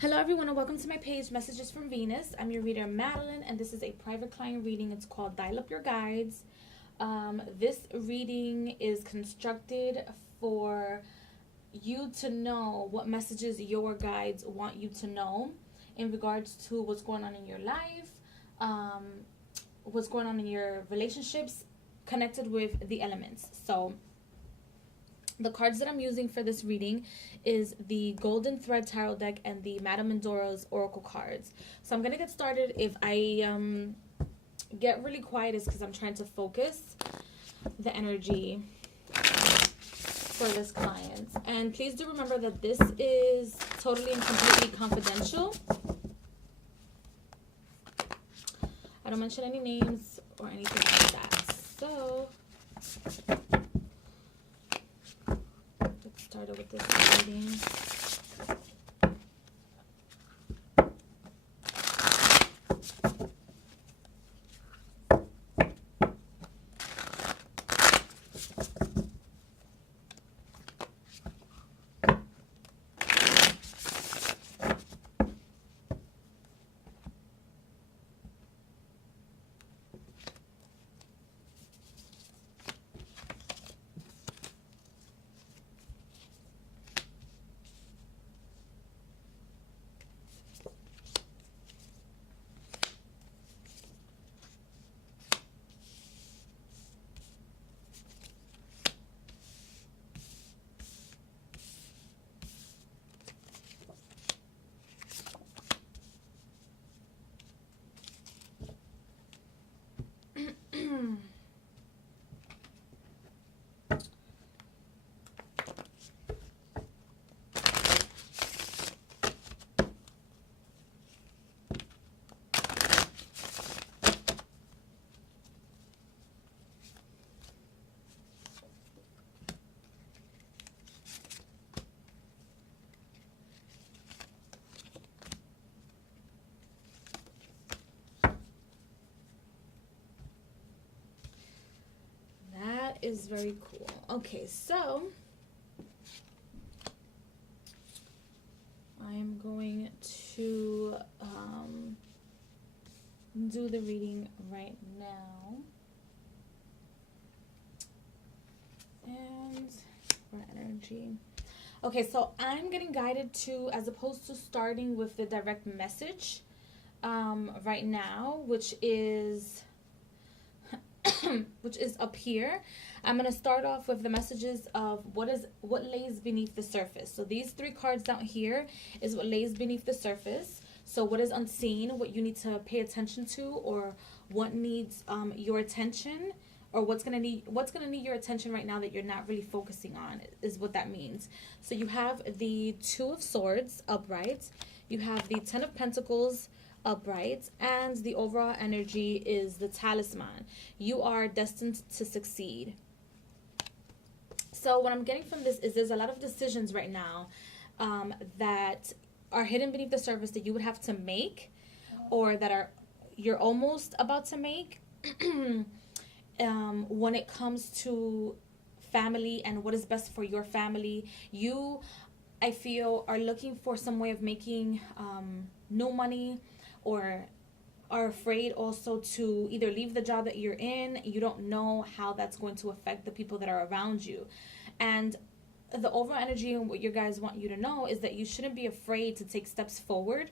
Hello everyone and welcome to my page, Messages from Venus. I'm your reader, Madeline, and this is a private client reading. It's called Dial Up Your Guides. This reading is constructed for you to know what messages your guides want you to know in regards to what's going on in your life, what's going on in your relationships connected with the elements. So the cards that I'm using for this reading is the Golden Thread Tarot deck and the Madame Mendora's Oracle cards. So I'm going to get started. If I get really quiet, it's because I'm trying to focus the energy for this client. And please do remember that this is totally and completely confidential. I don't mention any names or anything like that. So started with this reading. Is very cool. Okay, so I'm going to do the reading right now. And for energy. Okay, so I'm getting guided to, as opposed to starting with the direct message right now, which is up here. I'm going to start off with the messages of what lays beneath the surface. So these three cards down here is what lays beneath the surface. So what is unseen, what you need to pay attention to, or what needs your attention, or what's gonna need your attention right now that you're not really focusing on, is what that means. So you have the Two of Swords upright, you have the Ten of Pentacles upright, and the overall energy is the Talisman. You are destined to succeed. So what I'm getting from this is there's a lot of decisions right now that are hidden beneath the surface that you would have to make, or that you're almost about to make when it comes to family and what is best for your family. You, I feel, are looking for some way of making new money, or are afraid also to either leave the job that you're in. You don't know how that's going to affect the people that are around you. And the overall energy and what your guys want you to know is that you shouldn't be afraid to take steps forward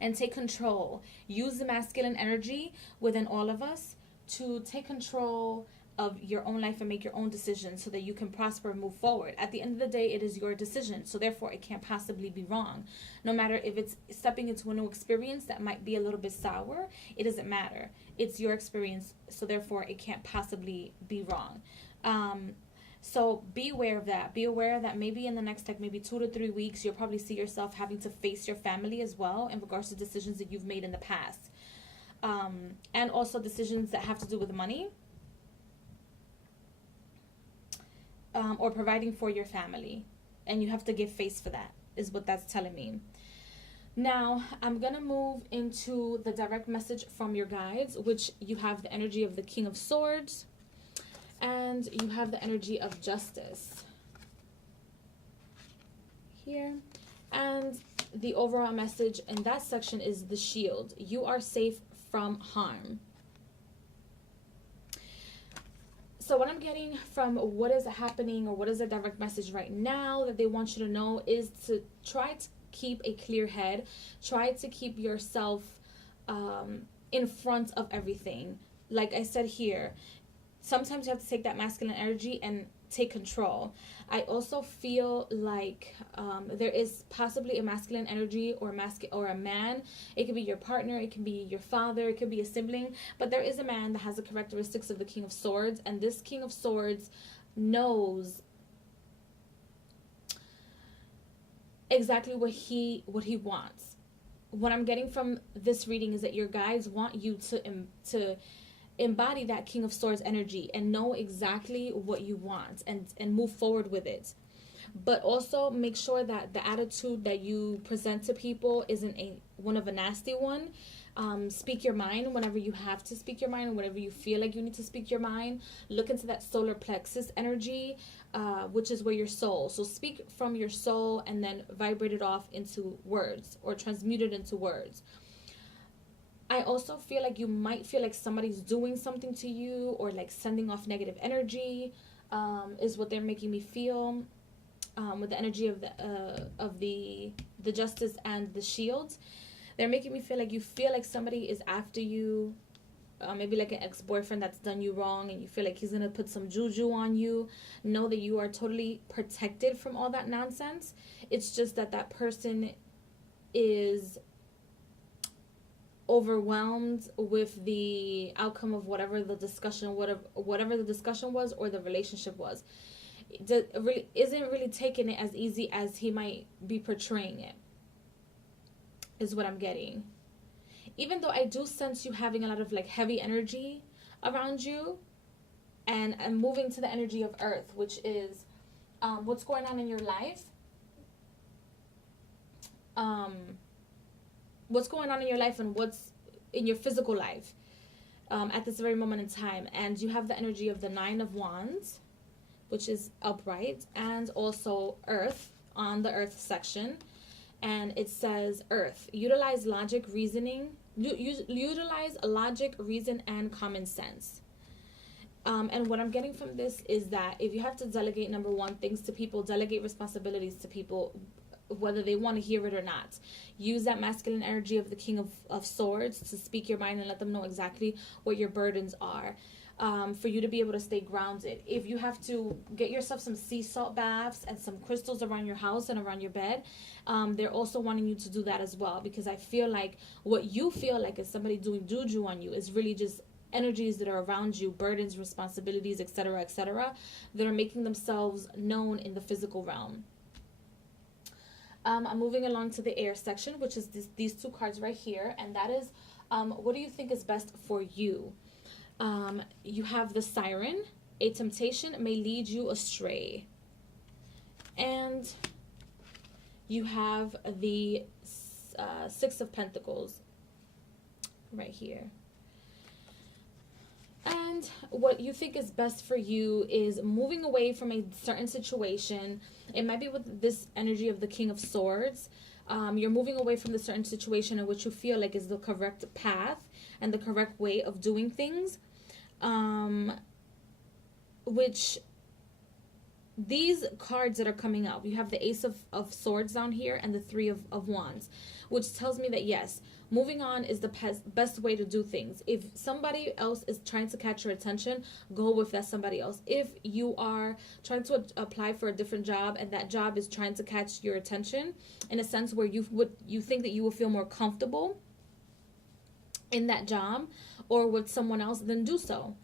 and take control. Use the masculine energy within all of us to take control of your own life and make your own decisions so that you can prosper and move forward. At the end of the day, it is your decision, so therefore it can't possibly be wrong. No matter if it's stepping into a new experience that might be a little bit sour, it doesn't matter. It's your experience, so therefore it can't possibly be wrong. So be aware of that. Be aware that maybe in the next maybe 2 to 3 weeks, you'll probably see yourself having to face your family as well in regards to decisions that you've made in the past. And also decisions that have to do with money. Or providing for your family, and you have to give face for that, is what that's telling me. Now I'm gonna move into the direct message from your guides, which you have the energy of the King of Swords, and you have the energy of Justice here. And the overall message in that section is the shield. You are safe from harm. So what I'm getting from what is happening, or what is a direct message right now that they want you to know, is to try to keep a clear head. Try to keep yourself in front of everything. Like I said here, sometimes you have to take that masculine energy and take control. I also feel like there is possibly a masculine energy, or a man. It could be your partner, it can be your father, it could be a sibling, but there is a man that has the characteristics of the King of Swords, and this King of Swords knows exactly what he wants. What I'm getting from this reading is that your guides want you to embody that King of Swords energy and know exactly what you want, and move forward with it. But also make sure that the attitude that you present to people isn't one of a nasty one. Speak your mind whenever you have to speak your mind, and whenever you feel like you need to speak your mind. Look into that solar plexus energy, which is where your soul. So speak from your soul and then vibrate it off into words, or transmute it into words. I also feel like you might feel like somebody's doing something to you, or like sending off negative energy, is what they're making me feel, with the energy of the Justice and the Shield. They're making me feel like somebody is after you, maybe like an ex-boyfriend that's done you wrong, and you feel like he's gonna put some juju on you. Know that you are totally protected from all that nonsense. It's just that person is overwhelmed with the outcome of whatever the discussion was, or the relationship was. It isn't really taking it as easy as he might be portraying it, is what I'm getting. Even though I do sense you having a lot of like heavy energy around you, and I'm moving to the energy of Earth, which is what's going on in your life. What's going on in your life, and what's in your physical life at this very moment in time. And you have the energy of the Nine of Wands, which is upright, and also Earth on the Earth section. And it says, Earth, utilize logic, reasoning, utilize logic, reason, and common sense. And what I'm getting from this is that if you have to delegate, number one, things to people, delegate responsibilities to people, whether they want to hear it or not. Use that masculine energy of the King of Swords to speak your mind and let them know exactly what your burdens are, for you to be able to stay grounded. If you have to get yourself some sea salt baths and some crystals around your house and around your bed, they're also wanting you to do that as well, because I feel like what you feel like is somebody doing juju on you is really just energies that are around you, burdens, responsibilities, etc., that are making themselves known in the physical realm. I'm moving along to the air section, which is these two cards right here, and that is, what do you think is best for you? You have the Siren. A temptation may lead you astray. And you have the Six of Pentacles right here. And what you think is best for you is moving away from a certain situation. It might be with this energy of the King of Swords. You're moving away from the certain situation in which you feel like is the correct path and the correct way of doing things. Which these cards that are coming up, you have the Ace of Swords down here and the Three of Wands, which tells me that yes, moving on is the best way to do things. If somebody else is trying to catch your attention, go with that somebody else. If you are trying to apply for a different job and that job is trying to catch your attention in a sense where you think that you will feel more comfortable in that job or with someone else, then do so.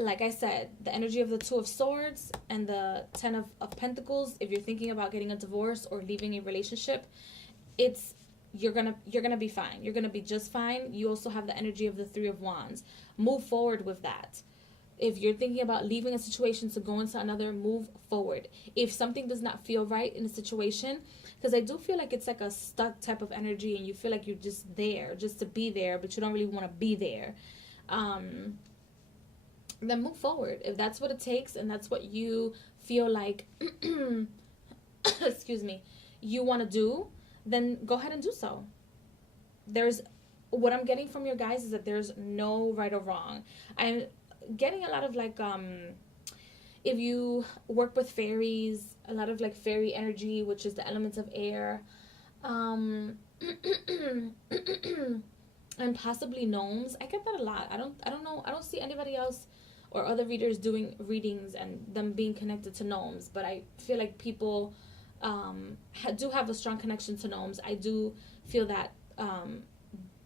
Like I said, the energy of the Two of Swords and the Ten of Pentacles, if you're thinking about getting a divorce or leaving a relationship, you're gonna be fine. You're gonna be just fine. You also have the energy of the Three of Wands. Move forward with that. If you're thinking about leaving a situation to go into another, move forward. If something does not feel right in a situation, because I do feel like it's like a stuck type of energy and you feel like you're just there, just to be there, but you don't really want to be there. Then move forward. If that's what it takes and that's what you feel like, excuse me, you want to do, then go ahead and do so. There's what I'm getting from your guys is that there's no right or wrong. I'm getting a lot of like if you work with fairies, a lot of like fairy energy, which is the elements of air, um and possibly gnomes. I get that a lot. I don't know. I don't see anybody else or other readers doing readings and them being connected to gnomes, but I feel like people do have a strong connection to gnomes. I do feel that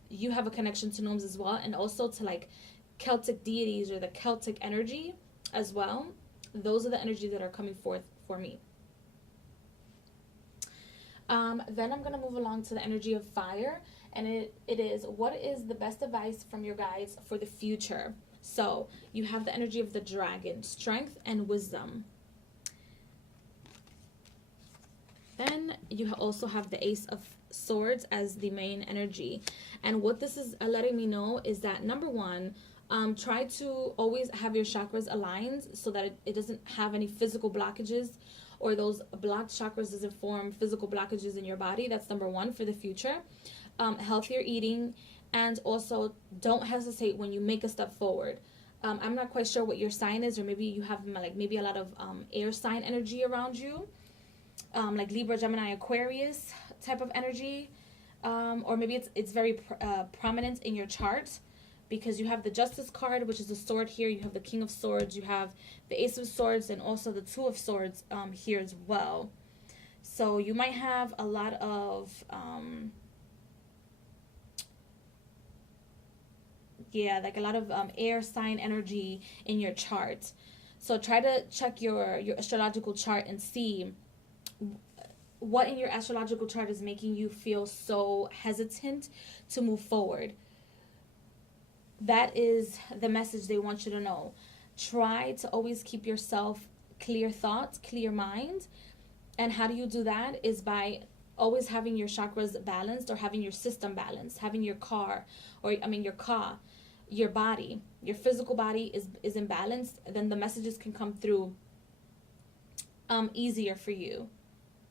you have a connection to gnomes as well, and also to like Celtic deities or the Celtic energy as well. Those are the energies that are coming forth for me. Then I'm going to move along to the energy of fire, and it is, what is the best advice from your guides for the future? So you have the energy of the dragon, strength and wisdom. Then you also have the Ace of Swords as the main energy. And what this is letting me know is that, number one, try to always have your chakras aligned so that it doesn't have any physical blockages, or those blocked chakras doesn't form physical blockages in your body. That's number one for the future. Healthier eating, and also don't hesitate when you make a step forward. I'm not quite sure what your sign is, or maybe you have like maybe a lot of air sign energy around you, like Libra, Gemini, Aquarius type of energy, or maybe it's very prominent in your chart, because you have the Justice card, which is a sword here. You have the King of Swords. You have the Ace of Swords, and also the Two of Swords here as well. So you might have a lot of like a lot of air sign energy in your chart. So try to check your astrological chart and see what in your astrological chart is making you feel so hesitant to move forward. That is the message they want you to know. Try to always keep yourself clear thoughts, clear mind. And how do you do that? Is by always having your chakras balanced, or having your system balanced, having your your body, your physical body is imbalanced. Then the messages can come through easier for you,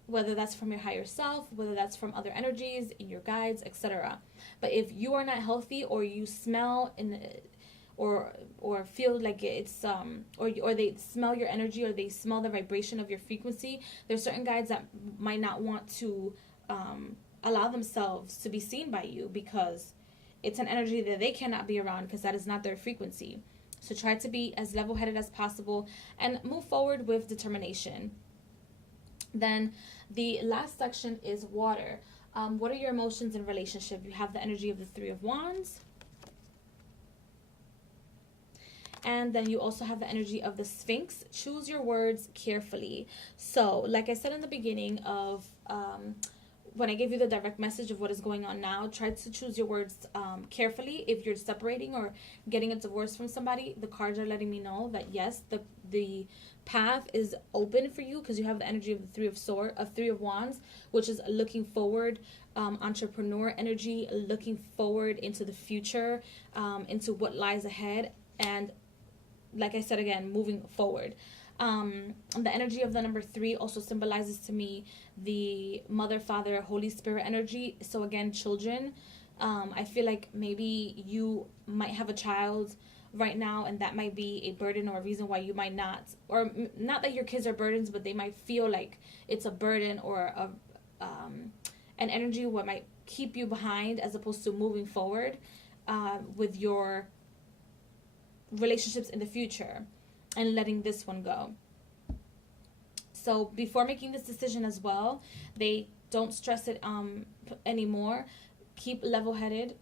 whether that's from your higher self, whether that's from other energies, in your guides, etc. But if you are not healthy, or you smell or feel like it's or they smell your energy, or they smell the vibration of your frequency, there's certain guides that might not want to allow themselves to be seen by you, because it's an energy that they cannot be around, because that is not their frequency. So try to be as level-headed as possible and move forward with determination. Then the last section is water. What are your emotions in relationship? You have the energy of the Three of Wands. And then you also have the energy of the Sphinx. Choose your words carefully. So, like I said in the beginning of when I gave you the direct message of what is going on now, try to choose your words carefully. If you're separating or getting a divorce from somebody, the cards are letting me know that yes, the path is open for you, because you have the energy of the Three of Wands, which is looking forward, entrepreneur energy, looking forward into the future, into what lies ahead, and like I said again, moving forward. The energy of the number 3 also symbolizes to me the Mother, Father, Holy Spirit energy. So again, children. I feel like maybe you might have a child right now, and that might be a burden or a reason why you might not, or not that your kids are burdens, but they might feel like it's a burden or an energy what might keep you behind, as opposed to moving forward with your relationships in the future and letting this one go. So before making this decision as well, they don't stress it anymore. Keep level-headed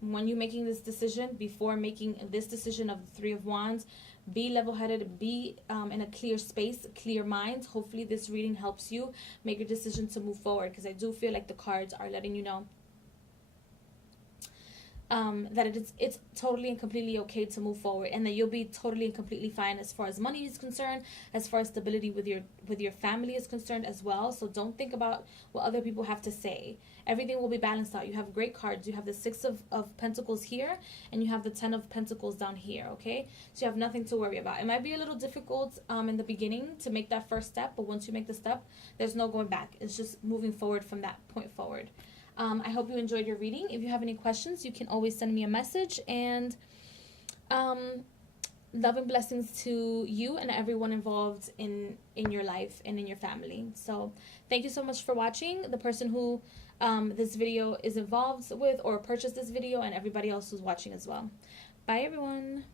when you're making this decision. Before making this decision of the Three of Wands, be level-headed, be in a clear space, clear mind. Hopefully this reading helps you make a decision to move forward, because I do feel like the cards are letting you know. that it's totally and completely okay to move forward, and that you'll be totally and completely fine as far as money is concerned, as far as stability with your family is concerned as well. So don't think about what other people have to say. Everything will be balanced out. You have great cards. You have the Six of Pentacles here, and you have the Ten of Pentacles down here, okay? So you have nothing to worry about. It might be a little difficult in the beginning to make that first step, but once you make the step, there's no going back. It's just moving forward from that point forward. I hope you enjoyed your reading. If you have any questions, you can always send me a message. And love and blessings to you and everyone involved in your life and in your family. So thank you so much for watching. The person who this video is involved with or purchased this video, and everybody else who's watching as well. Bye, everyone.